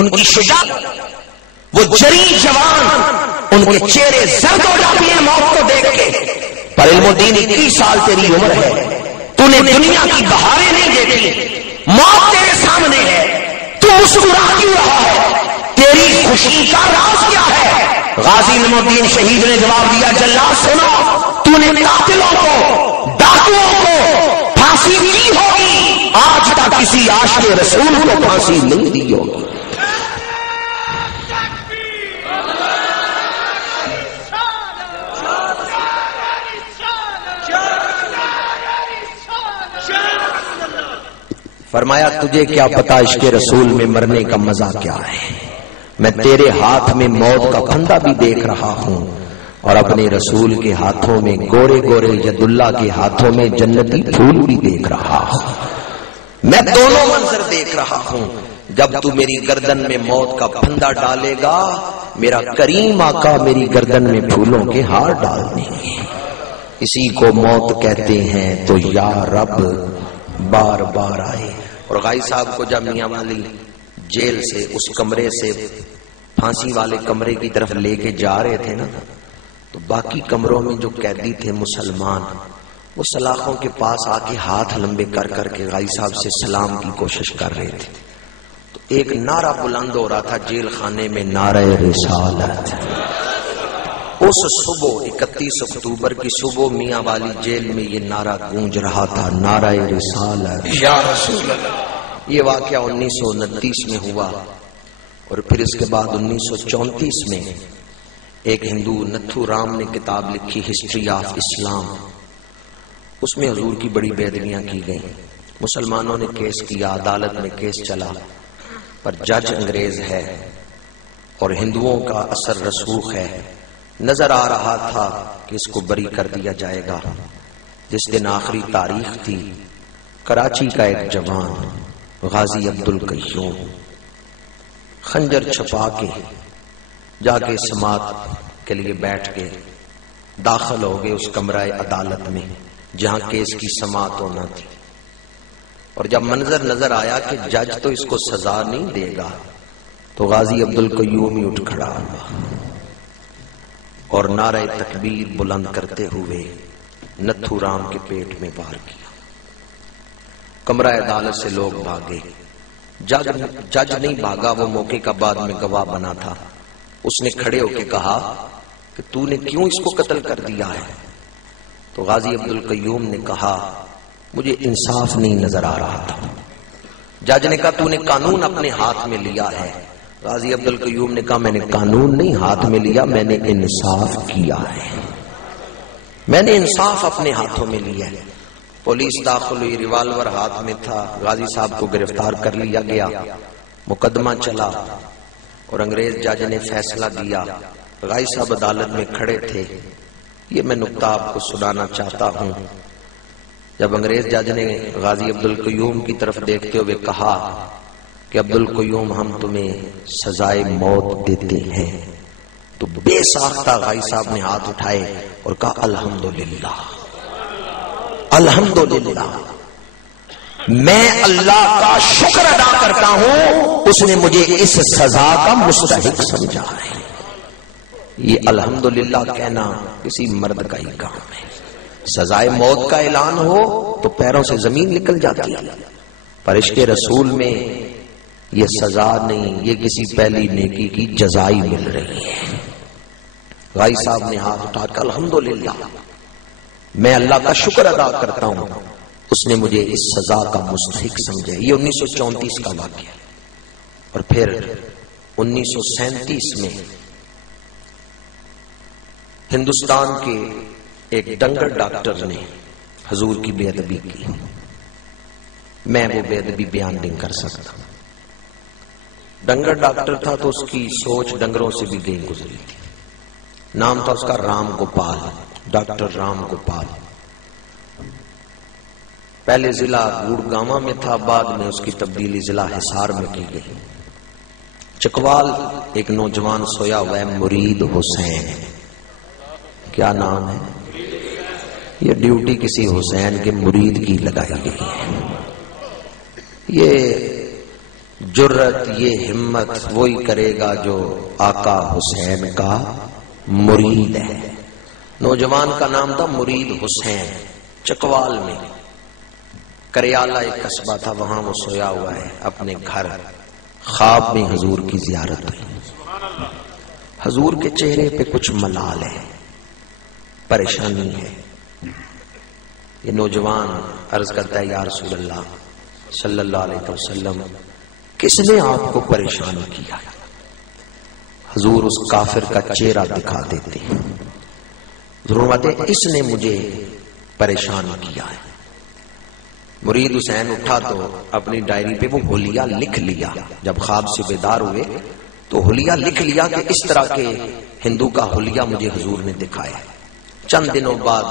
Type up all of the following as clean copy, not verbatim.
ان کی شجاعت، وہ جری جوان، ان کے چہرے زرد ہو جاتے ہیں موت کو دیکھ کے. پر علم الدین 21 سال تیری عمر ہے، تو نے دنیا کی بہاریں نہیں دیکھی، موت تیرے سامنے ہے، تو مسکرا کیوں رہا ہے؟ تیری خوشی کا راز کیا ہے؟ غازی علم الدین شہید نے جواب دیا، جلاد سنو، تو نے قاتلوں کو، ڈاکوؤں کو پھانسی دی ہوگی، آج تک کسی عاشق رسول کو پھانسی نہیں دی ہوگی. فرمایا تجھے کیا پتا عشق رسول میں مرنے کا مزہ کیا ہے؟ میں تیرے ہاتھ میں موت کا پھندا بھی دیکھ رہا ہوں اور اپنے رسول کے ہاتھوں میں گورے گورے ید اللہ کے ہاتھوں میں جنتی پھول بھی دیکھ رہا ہوں. میں دونوں منظر دیکھ رہا ہوں. جب تو میری گردن میں موت کا پھندا ڈالے گا، میرا کریم آقا میری گردن میں پھولوں کے ہار ڈال دیں گے. اسی کو موت کہتے ہیں تو یا رب بار بار آئے. اور غائی صاحب کو جب میاں والی جیل سے، اس کمرے سے پھانسی والے کمرے کی طرف لے کے جا رہے تھے نا، تو باقی کمروں میں جو قیدی تھے مسلمان، وہ سلاخوں کے پاس آ کے ہاتھ لمبے کر کر کے غائی صاحب سے سلام کی کوشش کر رہے تھے. تو ایک نعرہ بلند ہو رہا تھا جیل خانے میں، نعرہ رسالت. اس صبح 31 اکتوبر کی صبح میاں والی جیل میں یہ نعرہ گونج رہا تھا، نعرہ رسالت یا رسول اللہ. یہ واقعہ 1929 میں ہوا. اور پھر اس کے بعد 1934 میں ایک ہندو نتھو رام نے کتاب لکھی ہسٹری آف اسلام. اس میں حضور کی بڑی بے ادبیاں کی گئیں. مسلمانوں نے کیس کیا، عدالت میں کیس چلا، پر جج انگریز ہے اور ہندوؤں کا اثر رسوخ ہے. نظر آ رہا تھا کہ اس کو بری کر دیا جائے گا. جس دن آخری تاریخ تھی، کراچی کا ایک جوان غازی عبد القیوم خنجر چھپا کے جا کے سماعت کے لیے بیٹھ کے داخل ہو گئے اس کمرہ عدالت میں جہاں کیس کی سماعت ہونا تھی. اور جب منظر نظر آیا کہ جج تو اس کو سزا نہیں دے گا، تو غازی عبد القیوم ہی اٹھ کھڑا ہوا اور نعرہ تکبیر بلند کرتے ہوئے نتھو رام کے پیٹ میں وار کیا. کمرہ عدالت سے لوگ بھاگے. جج نہیں بھاگا، وہ موقع کا بعد میں گواہ بنا تھا. اس نے کھڑے ہو کے کہا کہ تو نے کیوں اس کو قتل کر دیا ہے؟ تو غازی عبد القیوم نے کہا مجھے انصاف نہیں نظر آ رہا تھا. جج نے کہا تو نے قانون اپنے ہاتھ میں لیا ہے. غازی عبد القیوم نے کہا میں نے قانون نہیں ہاتھ میں لیا، میں نے انصاف کیا ہے، میں نے انصاف اپنے ہاتھوں میں لیا ہے. پولیس داخل ہوئی، ریوالور ہاتھ میں تھا. غازی صاحب کو گرفتار کر لیا گیا. مقدمہ چلا اور انگریز جج نے فیصلہ دیا. غازی صاحب عدالت میں کھڑے تھے. یہ میں نکتہ آپ کو سنانا چاہتا ہوں. جب انگریز جج نے غازی عبد القیوم کی طرف دیکھتے ہوئے کہا کہ عبد القیوم ہم تمہیں سزائے موت دیتے ہیں، تو بے ساختہ غازی صاحب نے ہاتھ اٹھائے اور کہا الحمدللہ الحمدللہ، میں اللہ کا شکر ادا کرتا ہوں اس نے مجھے اس سزا کا مستحق سمجھا ہے. یہ الحمدللہ کہنا کسی مرد کا ہی کام ہے. سزائے موت کا اعلان ہو تو پیروں سے زمین نکل جاتی ہے، پر عشق رسول میں یہ سزا نہیں، یہ کسی پہلی نیکی کی جزائی مل رہی ہے. غازی صاحب نے ہاتھ اٹھا کر الحمدللہ میں اللہ کا شکر ادا کرتا ہوں اس نے مجھے اس سزا کا مستحق سمجھا. یہ 1934 کا واقعہ. اور پھر 1937 میں ہندوستان کے ایک ڈنگر ڈاکٹر نے حضور کی بے ادبی کی. میں وہ بے ادبی بیان نہیں کر سکتا. ڈنگر ڈاکٹر تھا تو اس کی سوچ ڈنگروں سے بھی گئی گزری تھی. نام تھا اس کا رام گوپال، ڈاکٹر رام گوپال. پہلے ضلع گڑگاواں میں تھا، بعد میں اس کی تبدیلی ضلع حصار میں کی گئی. چکوال ایک نوجوان سویا ہوا ہے، مرید حسین. کیا نام ہے؟ یہ ڈیوٹی کسی حسین کے مرید کی لگائی گئی ہے. یہ جرت یہ ہمت وہی کرے گا جو آقا حسین کا مرید ہے. نوجوان کا نام تھا مرید حسین. چکوال میں کریالہ ایک قصبہ تھا، وہاں وہ سویا ہوا ہے اپنے گھر. خواب میں حضور کی زیارت ہوئی. حضور کے چہرے پہ کچھ ملال ہے، پریشانی ہے. یہ نوجوان عرض کرتا ہے یا رسول اللہ صلی اللہ علیہ وسلم کس نے آپ کو پریشان کیا؟ حضور اس کافر کا چہرہ دکھا دیتے ہیں. ضرورت ہے اس نے مجھے پریشان کیا ہے. مرید حسین اٹھا تو اپنی ڈائری پہ وہ حلیہ لکھ لیا. جب خواب سے بیدار ہوئے تو حلیہ لکھ لیا کہ اس طرح کے ہندو کا حلیہ مجھے حضور نے دکھایا. چند دنوں بعد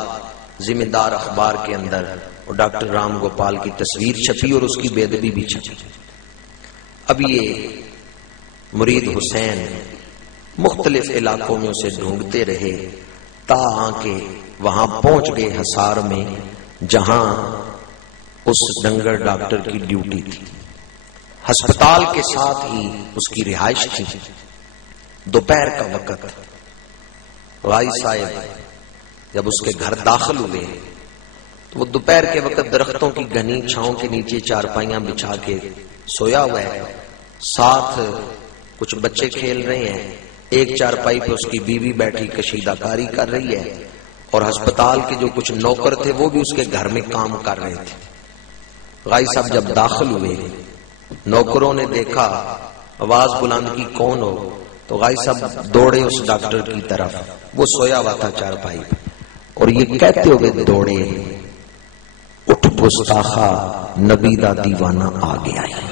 ذمہ دار اخبار کے اندر اور ڈاکٹر رام گوپال کی تصویر چھپی اور اس کی بے ادبی بھی چھپی. اب یہ مرید حسین مختلف علاقوں میں اسے ڈھونڈتے رہے تاہاں کہ وہاں پہنچ گئے حصار میں جہاں اس ڈنگر ڈاکٹر کی ڈیوٹی تھی. ہسپتال کے ساتھ ہی اس کی رہائش تھی. دوپہر کا وقت غائی صاحب جب اس کے گھر داخل ہوئے تو وہ دوپہر کے وقت درختوں کی گھنی چھاؤں کے نیچے چارپائیاں بچھا کے سویا ہوا ہے. ساتھ کچھ بچے کھیل رہے ہیں. ایک چارپائی پہ اس کی بیوی بیٹھی کشیدہ کاری کر رہی ہے اور ہسپتال کے جو کچھ نوکر تھے وہ بھی اس کے گھر میں کام کر رہے تھے. غائی صاحب جب داخل ہوئے نوکروں نے دیکھا، آواز بلند کی کون ہو؟ تو غائی صاحب دوڑے اس ڈاکٹر کی طرف. وہ سویا ہوا تھا چارپائی پہ اور یہ کہتے ہوئے دوڑے اٹھ گستاخا نبی دا دیوانہ آ گیا ہے.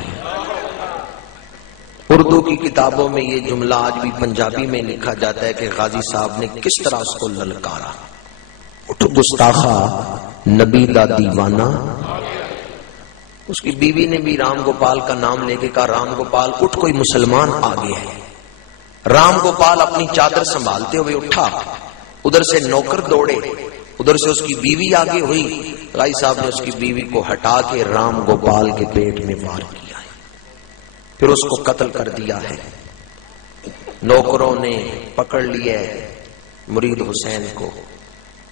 اردو کی کتابوں میں یہ جملہ آج بھی پنجابی میں لکھا جاتا ہے کہ غازی صاحب نے کس طرح اس کو للکارا. اٹھ گستاخا نبی دا دیوانہ. اس کی بیوی نے بھی رام گوپال کا نام لے کے کہا رام گوپال اٹھ، کوئی مسلمان آ گیا ہے. رام گوپال اپنی چادر سنبھالتے ہوئے اٹھا. ادھر سے نوکر دوڑے، ادھر سے اس کی بیوی آگے ہوئی. غائی صاحب نے اس کی بیوی کو ہٹا کے رام گوپال کے پیٹ میں وار کیا ہے، پھر اس کو قتل کر دیا ہے. نوکروں نے پکڑ لیا مرید حسین کو.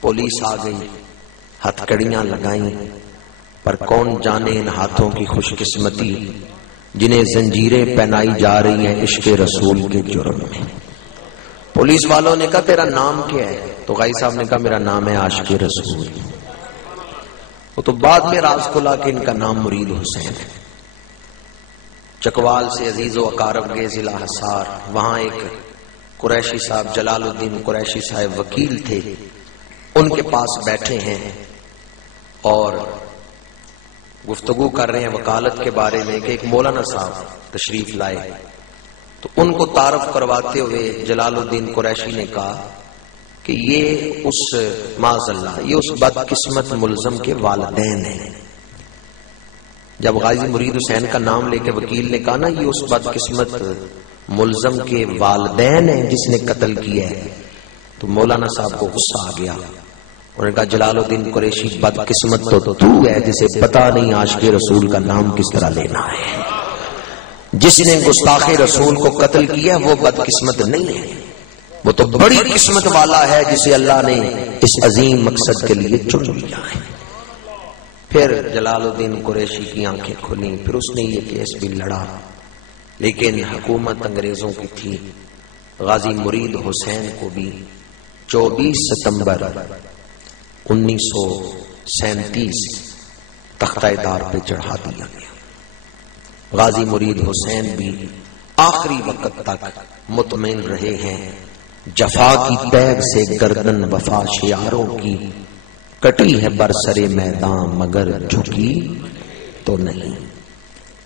پولیس آ گئی، ہتھکڑیاں لگائیں، پر کون جانے ان ہاتھوں کی خوش قسمتی جنہیں زنجیریں پہنائی جا رہی ہیں عشق رسول کے جرم میں. پولیس والوں نے کہا تیرا نام کیا ہے؟ تو غائی صاحب نے کہا میرا نام ہے عاشق رسول. وہ تو بعد میں راز کھلا کہ ان کا نام مرید حسین ہے. چکوال سے عزیز و اقارب گئے ضلع حصار. وہاں ایک قریشی صاحب جلال الدین قریشی صاحب وکیل تھے. ان کے پاس بیٹھے ہیں اور گفتگو کر رہے ہیں وکالت کے بارے میں کہ ایک مولانا صاحب تشریف لائے. تو ان کو تعارف کرواتے ہوئے جلال الدین قریشی نے کہا کہ یہ اس معاذ اللہ یہ اس بدقسمت ملزم کے والدین ہیں. جب غازی مرید حسین کا نام لے کے وکیل نے کہا نا یہ اس بدقسمت ملزم کے والدین ہیں جس نے قتل کیا ہے، تو مولانا صاحب کو غصہ آ گیا. انہوں نے کہا جلال الدین قریشی بدقسمت تو ہے جسے پتا نہیں عاشق رسول کا نام کس طرح لینا ہے. جس نے گستاخ رسول کو قتل کیا وہ بدقسمت نہیں ہے، وہ تو بڑی قسمت والا ہے جسے اللہ نے اس عظیم مقصد کے لیے چن لیا ہے. پھر جلال الدین قریشی کی آنکھیں کھلی. پھر اس نے یہ کیس بھی لڑا، لیکن حکومت انگریزوں کی تھی. غازی مرید حسین کو بھی 24 ستمبر 1937 تختہ دار پہ چڑھا دیا گیا. غازی مرید حسین بھی آخری وقت تک مطمئن رہے ہیں. جفا کی تیغ سے گردن وفا شیاروں کی کٹی ہے برسرے میدان مگر جھکی تو نہیں.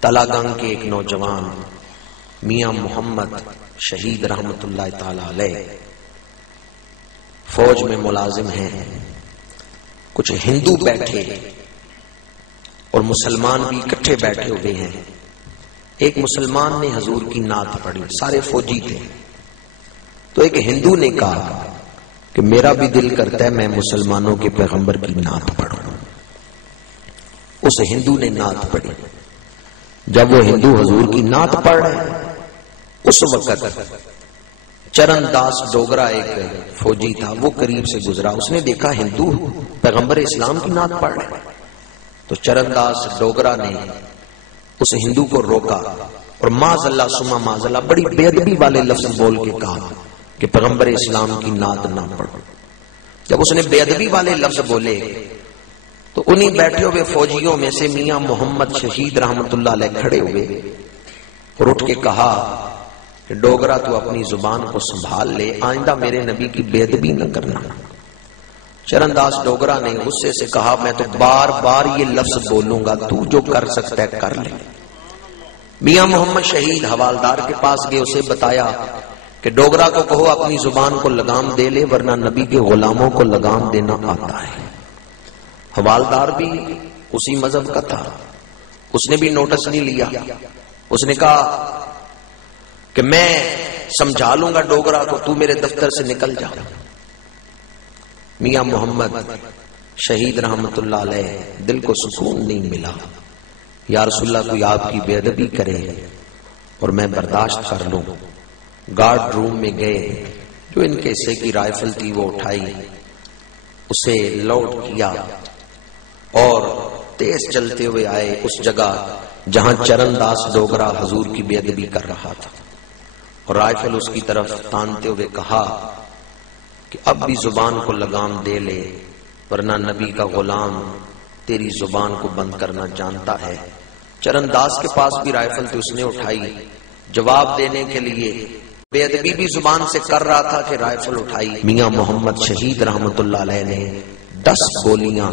تلا گنگ کے ایک نوجوان میاں محمد شہید رحمت اللہ تعالی علیہ فوج میں ملازم ہیں. کچھ ہندو بیٹھے اور مسلمان بھی اکٹھے بیٹھے ہوئے ہیں. ایک مسلمان نے حضور کی نعت پڑھی، سارے فوجی تھے. تو ایک ہندو نے کہا کہ میرا بھی دل کرتا ہے میں مسلمانوں کے پیغمبر کی نعت پڑھوں. اس ہندو نے نعت پڑھی. جب وہ ہندو حضور کی نعت پڑھ رہے ہیں، اس وقت چرن داس ڈوگرا ایک فوجی تھا، وہ قریب سے گزرا، اس نے دیکھا ہندو پیغمبر اسلام کی نعت پڑھ رہے ہیں، تو چرن داس ڈوگرا نے اس ہندو کو روکا اور معاذ اللہ ثم معاذ اللہ بڑی بے ادبی والے لفظ بول کے کہا کہ پیغمبر اسلام کی نعت نہ پڑھو۔ جب اس نے بے ادبی والے لفظ بولے تو انہی بیٹھے ہوئے فوجیوں میں سے میاں محمد شہید رحمت اللہ علیہ کھڑے ہوئے اور اٹھ کے کہا کہ ڈوگرا تو اپنی زبان کو سنبھال لے، آئندہ میرے نبی کی بے ادبی نہ کرنا۔ چرن داس ڈوگرا نے غصے سے کہا میں تو بار بار یہ لفظ بولوں گا، تو جو کر سکتا ہے کر لے۔ میاں محمد شہید حوالدار کے پاس گئے، اسے بتایا کہ ڈوگرا کو کہو اپنی زبان کو لگام دے لے، ورنہ نبی کے غلاموں کو لگام دینا آتا ہے۔ حوالدار بھی اسی مذہب کا تھا، اس نے بھی نوٹس نہیں لیا، اس نے کہا کہ میں سمجھا لوں گا ڈوگرا کو، تو میرے دفتر سے نکل جا۔ میاں محمد شہید رحمت اللہ علیہ دل کو سکون نہیں ملا، یا رسول اللہ کوئی آپ کی بے ادبی کرے اور میں برداشت کر لوں۔ گارڈ روم میں گئے، جو ان کے حصے کی رائفل تھی وہ اٹھائی، اسے لوڈ کیا اور تیز چلتے ہوئے آئے اس جگہ جہاں چرن داس ڈوگرا حضور کی بے ادبی کر رہا تھا، اور رائفل اس کی طرف تانتے ہوئے کہا کہ اب بھی زبان کو لگام دے لے، ورنہ نبی کا غلام تیری زبان کو بند کرنا جانتا ہے۔ چرن داس کے پاس بھی رائفل تھی، اس نے اٹھائی جواب دینے کے لیے، بے ادبی بھی زبان سے کر رہا تھا کہ رائفل اٹھائی۔ میاں محمد شہید رحمت اللہ علیہ نے 10 گولیاں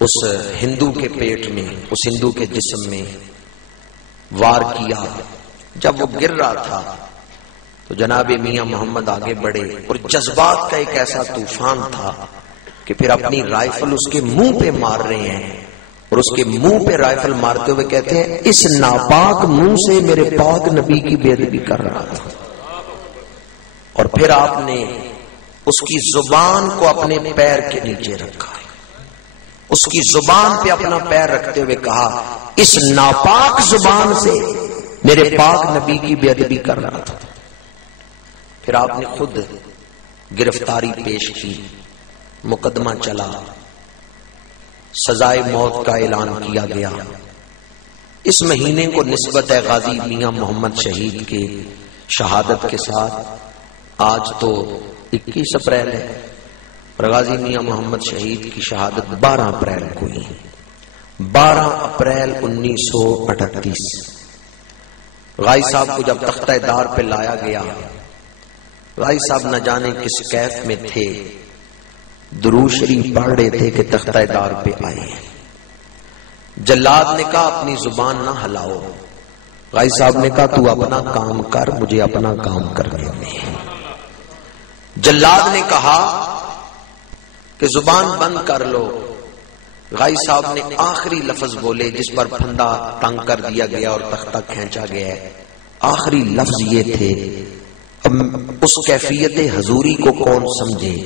اس ہندو کے پیٹ میں، اس ہندو کے جسم میں وار کیا۔ جب وہ گر رہا تھا تو جناب میاں محمد آگے بڑھے، اور جذبات کا ایک ایسا طوفان تھا کہ پھر اپنی رائفل اس کے منہ پہ مار رہے ہیں، اور اس کے منہ پہ رائفل مارتے ہوئے کہتے ہیں اس ناپاک منہ سے میرے پاک نبی کی بے ادبی کر رہا تھا۔ اور پھر آپ نے اس کی زبان کو اپنے پیر کے نیچے رکھا، اس کی زبان پہ اپنا پیر رکھتے ہوئے کہا اس ناپاک زبان سے میرے پاک نبی کی بے ادبی کر رہا تھا۔ پھر آپ نے خود گرفتاری پیش کی، مقدمہ چلا، سزائے موت کا اعلان کیا گیا۔ اس مہینے کو نسبت ہے غازی میاں محمد شہید کے شہادت کے ساتھ، آج تو 21 اپریل ہے، اور غازی میاں محمد شہید کی شہادت 12 اپریل کو ہوئی، 12 اپریل 1938۔ غازی صاحب کو جب تختہ دار پہ لایا گیا، غازی صاحب نہ جانے کس کیف میں تھے، درود شریف پڑھ رہے تھے کہ تختہ دار پہ آئے۔ جلاد نے کہا اپنی زبان نہ ہلاؤ، غازی صاحب نے کہا تو اپنا کام کر، مجھے اپنا کام کرنے دے۔ جلاد نے کہا کہ زبان بند کر لو، غازی صاحب نے آخری لفظ بولے جس پر پھندا تنگ کر دیا گیا اور تختہ کھینچا گیا ہے۔ آخری لفظ یہ تھے، اب اس کیفیت حضوری کو کون سمجھے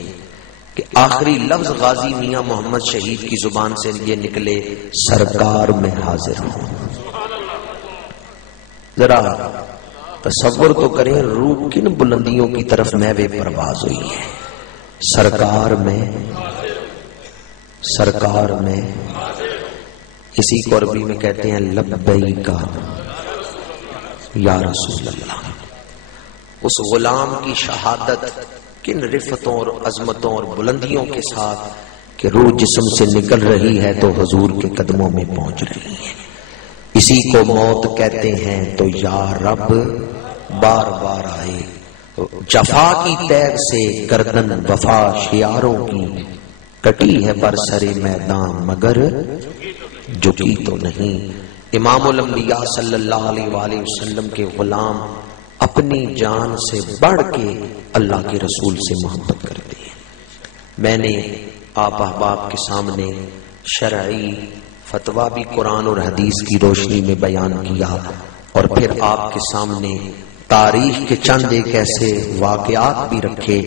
کہ آخری لفظ غازی میاں محمد شہید کی زبان سے یہ نکلے سرکار میں حاضر ہوں۔ ذرا تصور تو کریں روح کن بلندیوں کی طرف محو پرواز ہوئی ہے۔ سرکار میں، سرکار میں، اسی کو عربی میں کہتے ہیں لبیک یا رسول اللہ۔ اس غلام کی شہادت کن رفتوں اور عظمتوں اور بلندیوں کے ساتھ کہ روح جسم سے نکل رہی ہے تو حضور کے قدموں میں پہنچ رہی ہے۔ اسی کو موت کہتے ہیں تو یا رب بار بار آئے، جفا کی تیغ سے گردن وفا شیاروں کی کٹی ہے بر سر میدان مگر جھکی تو نہیں۔ امام الانبیاء صلی اللہ علیہ وآلہ وسلم کے غلام اپنی جان سے بڑھ کے اللہ کے رسول سے محبت کرتے ہیں۔ میں نے آپ احباب کے سامنے شرعی فتویٰ بھی قرآن اور حدیث کی روشنی میں بیان کیا، اور پھر آپ کے سامنے تاریخ کے چند ایک ایسے واقعات بھی رکھے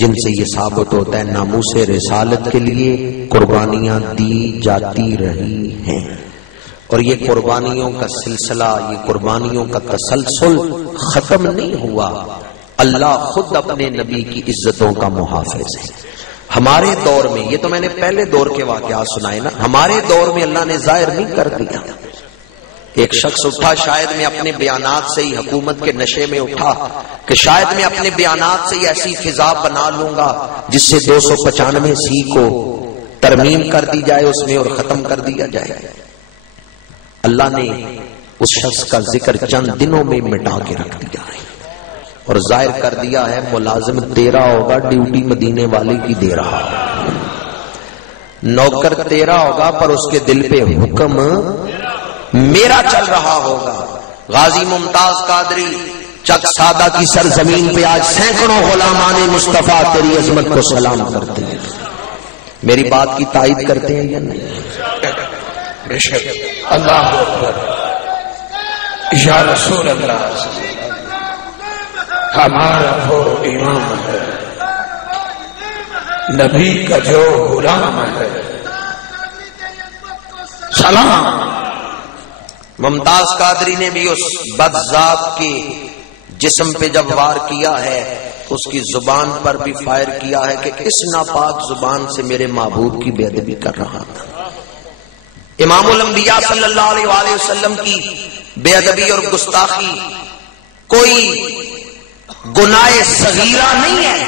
جن سے یہ ثابت ہوتا ہے ناموس رسالت کے لیے قربانیاں دی جاتی رہی ہیں۔ اور یہ قربانیوں کا سلسلہ، یہ قربانیوں کا تسلسل ختم نہیں ہوا. اللہ خود اپنے نبی کی عزتوں کا محافظ ہے. ہمارے دور میں، یہ تو میں نے پہلے دور کے واقعات سنائے نا، ہمارے دور میں اللہ نے ظاہر نہیں کر دیا. ایک شخص اٹھا، شاید میں اپنے بیانات سے ہی، حکومت کے نشے میں اٹھا کہ شاید میں اپنے بیانات سے ہی ایسی فضا بنا لوں گا جس سے 295 کو ترمیم کر دی جائے اس میں اور ختم کر دیا جائے. اللہ نے اس شخص کا ذکر چند دنوں میں مٹا کے رکھ دیا ہے اور ظاہر کر دیا ہے ملازم تیرا ہوگا، ڈیوٹی مدینے والی کی دے رہا، نوکر تیرا ہوگا پر اس کے دل پہ حکم میرا چل رہا ہوگا. غازی ممتاز قادری چک سادہ کی سرزمین پہ آج سینکڑوں غلامان مصطفیٰ تیری عظمت کو سلام کرتے ہیں. میری بات کی تائید کرتے ہیں یا نہیں؟ بے شک. اللہ اکبر. یا رسول اللہ ہمارا وہ امام ہے، نبی کا جو غلام ہے. سلام. ممتاز قادری نے بھی اس بدذات کے جسم پہ جب وار کیا ہے اس کی زبان پر بھی فائر کیا ہے کہ اس ناپاک زبان سے میرے معبود کی بے ادبی کر رہا تھا. امام الانبیاء صلی اللہ علیہ وآلہ وسلم کی بے ادبی اور گستاخی کوئی گناہ صغیرہ نہیں ہے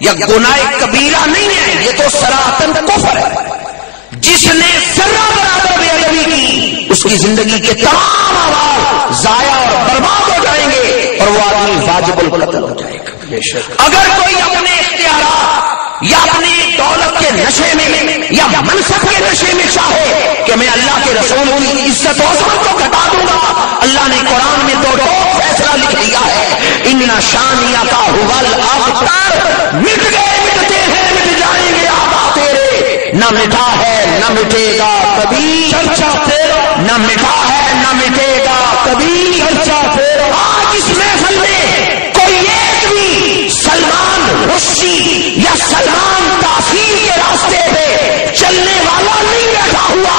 یا گناہ کبیرہ نہیں ہے، یہ تو صراحتاً کفر ہے. جس نے ذرہ برابر بے ادبی کی اس کی زندگی کے تمام اعمال ضائع اور برباد ہو جائیں گے اور وہ آدمی واجب القتل ہو جائے گا. اگر کوئی اپنے اختیارات یا اپنی دولت کے نشے میں یا منصب کے نشے میں چاہے کہ میں اللہ کے رسول کی عزت و عظمت کو گھٹا دوں گا، اللہ نے قرآن میں تو فیصلہ لکھ دیا ہے، ان شانیہ کا حول ابتر. مٹ گئے، مٹتے ہیں، مٹ جائیں گے آبا تیرے. نہ مٹا ہے نہ مٹے گا کبھی چرچا تیرا، نہ مٹا ہے نہ مٹے گا کبھی چرچا تیرا. آج اس محفل میں کوئی ایک بھی سلمان رشدی یا سلمان تاثیر کے راستے پہ چلنے والا نہیں بیٹھا ہوا.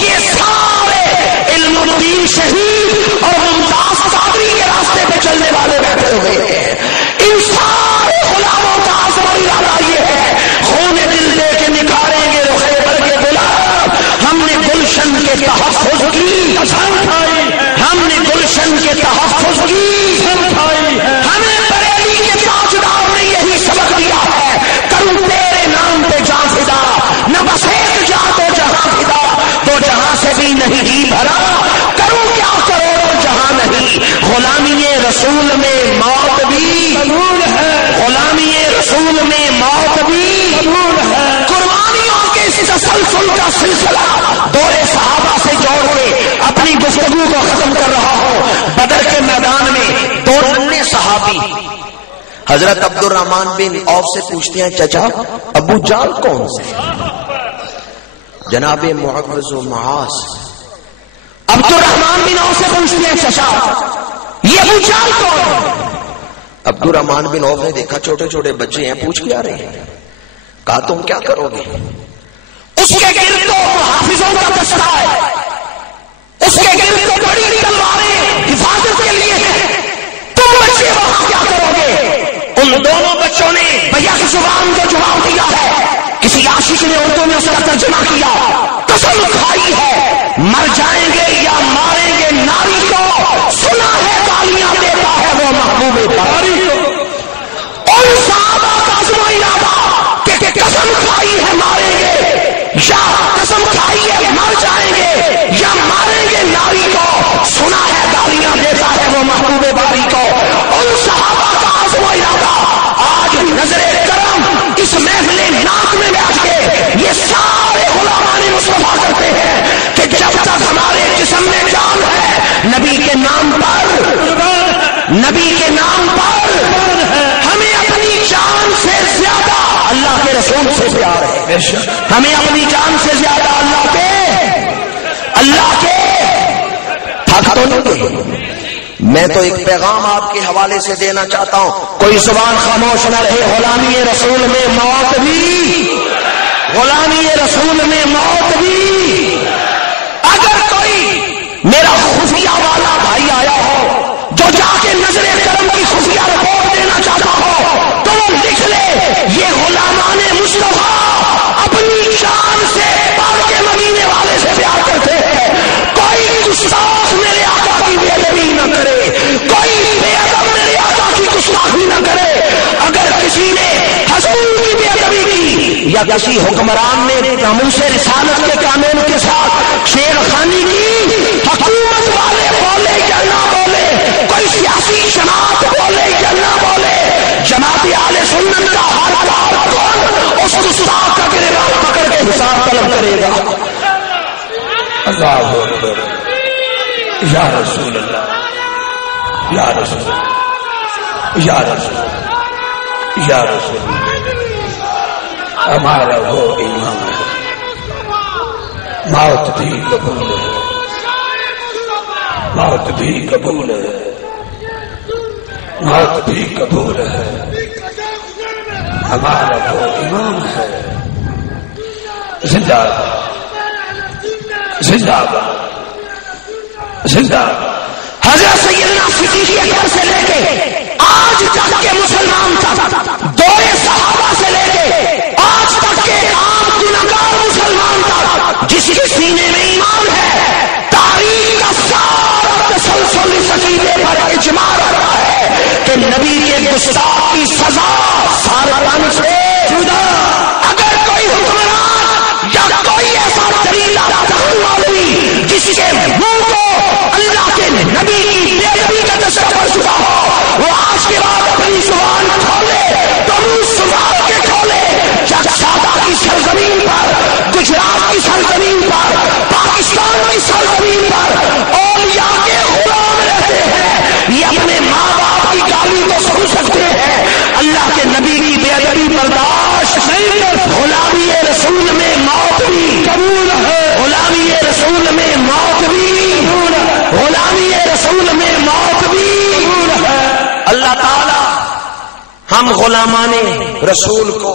یہ سارے علم الدین شہید اور ممتاز قادری کے راستے پہ چلنے والے بیٹھے ہوئے ہیں. ان سارے غلاموں کا عزم اور ارادہ یہ ہے، خون دل دے کے نکھاریں گے خیبر کے غلام. ہم نے گلشن کے تحفظ کی قسم کھائی، ہم نے گلشن کے تحفظ کی قسم کھائی. ہمیں بریلی کے تاجدار نے یہی سبق دیا ہے، کروں تیرے نام پہ جان فدا، نہ بس ایک جا تو جہاں فدا، تو جہاں سے بھی نہیں جی بھرا، کروں کیا کروڑوں جہاں نہیں. غلامی رسول میں موت بھی قبول ہے، غلامی رسول میں موت بھی قبول ہے. قربانیوں کے اس تسلسل کا سلسلہ دور صحابہ سے جوڑ کے اپنی گفتگو کو ختم کر رہا ہوں. بدر کے میدان میں دو ننے صحابی حضرت عبد الرحمن بن عوف سے پوچھتے ہیں چچا ابو جال کون سے؟ جناب معوذ و معاذ عبد الرحمن بن عوف سے پوچھتے ہیں چچا یہ ابو جال کون؟ عبد الرحمن بن عوف نے دیکھا چھوٹے چھوٹے بچے ہیں، پوچھ کے آ رہے ہیں. کہا تم کیا کرو گے؟ اس کے گرد تو حافظوں کا دستہ ہے، اس کے گرد تو بڑی تلواریں حفاظت کے لیے ہیں، تم بچے وہاں کیا کرو گے؟ ان دونوں بچوں نے بیک زبان کو جواب دیا ہے. کسی عاشق نے اردو میں اس کا ترجمہ کیا، قسم کھائی ہے مر جائیں گے یا ماریں گے ناری کو، سنا ہے گالیاں دیتا ہے وہ محبوب باری کو. ان صحابہ کا عزم و ارادہ کہ قسم کھائی ہے ماریں گے یا قسم کھائی ہے مر جائیں گے یا ماریں گے ناری کو، سنا ہے گالیاں دیتا ہے وہ محبوب باری کو. ان صحابہ کا عزم و ارادہ آج نظر کرم اس محفل ناک میں بیٹھ کے یہ سارے غلامان مصطفیٰ کرتے ہیں کہ جب تک ہمارے جسم میں جان ہے نبی کے نام پر، نبی کے نام پر ہمیں اپنی جان سے زیادہ اللہ کے رسول سے پیار ہے، ہمیں اپنی جان سے زیادہ اللہ کے تھک تو نہیں. میں تو ایک پیغام آپ کے حوالے سے دینا چاہتا ہوں، کوئی زبان خاموش نہ رہے. غلامی رسول میں موت بھی، غلامی رسول میں موت بھی. اگر کوئی یا کسی حکمران نے ناموس رسالت کے قانون کے ساتھ شیر خانی کی، حکومت والے بولے یا نہ بولے، کوئی سیاسی جماعت بولے یا نہ بولے، جماعت اہل سنت کا ہر کون اس گستاخ کا گریبان پکڑ کے حساب طلب کرے گا۔ اللہ اکبر، یا رسول اللہ، یا رسول اللہ، یا رسول اللہ، یا رسول اللہ، ہمارا وہ امام ہے، موت بھی قبول ہے، موت بھی قبول ہے، موت بھی قبول ہے، ہمارا وہ امام ہے، زندہ زندہ زندہ۔ حضرت سیدنا صدیق اکبر سے لے کے آج تک کے مسلمان تک، دورے صحابہ سے لے کے آج تک کے عام گنہگار مسلمان تک، جس کے سینے میں ایمان ہے، تاریخ کا سارا تسلسل اس عقیدے پر اجماع رہتا ہے کہ نبی کے گستاخ کی سزا سارتان سے جدا۔ اگر کوئی حکمران یا کوئی ایسا طریقہ جس کے منہ کو اللہ کے نبی کی بے ادبی کا تصور شدہ ہو، وہ آج کے بعد اپنی زبان کھولے تو روس زبان کے کھولے، شہزادہ کی سرزمین پر، گجرات کی سرزمین پر، پاکستان کی سرزمین پر اولیاء کے غلام رہتے ہیں، یہ اپنے ماں باپ کی گالی تو سن سکتے ہیں، اللہ کے نبی کی بے ادبی برداشت نہیں کر۔ غلامی رسول میں موت بھی قبول ہے، غلامی رسول میں موت بھی، غلامی رسول میں موت بھی۔ اللہ تعالی ہم غلامان رسول کو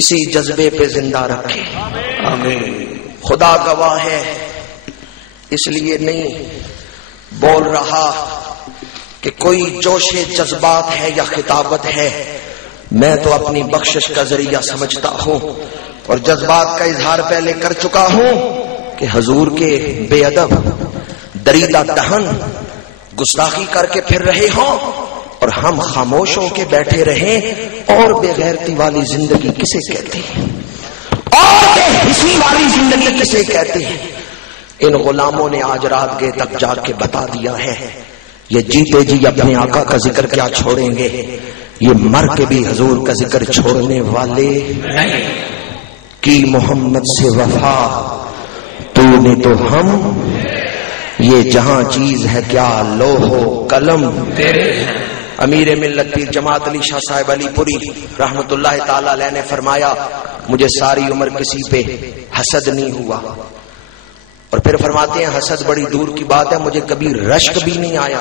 اسی جذبے پہ زندہ رکھے، آمین۔ خدا گواہ ہے، اس لیے نہیں بول رہا کہ کوئی جوش جذبات ہے یا خطابت ہے، میں تو اپنی بخشش کا ذریعہ سمجھتا ہوں اور جذبات کا اظہار پہلے کر چکا ہوں کہ حضور کے بے ادب دریدہ دہن گستاخی کر کے پھر رہے ہوں اور ہم خاموش ہو کے بیٹھے رہیں، اور بے غیرتی والی زندگی کسے کہتے ہیں، اور بے حسی والی زندگی کسے کہتے ہیں۔ ان غلاموں نے آج رات گئے تک جا کے بتا دیا ہے، یہ جیتے جی اپنے آقا کا ذکر کیا چھوڑیں گے، یہ مر کے بھی حضور کا ذکر چھوڑنے والے نہیں۔ کی محمد سے وفا تو نے تو ہم، یہ جہاں چیز ہے کیا لوح و قلم تیرے ہیں۔ امیر ملت پیر جماعت علی شاہ صاحب علی پوری رحمت اللہ تعالی علیہ نے فرمایا، مجھے ساری عمر کسی پہ حسد نہیں ہوا، اور پھر فرماتے ہیں حسد بڑی دور کی بات ہے، مجھے کبھی رشک بھی نہیں آیا۔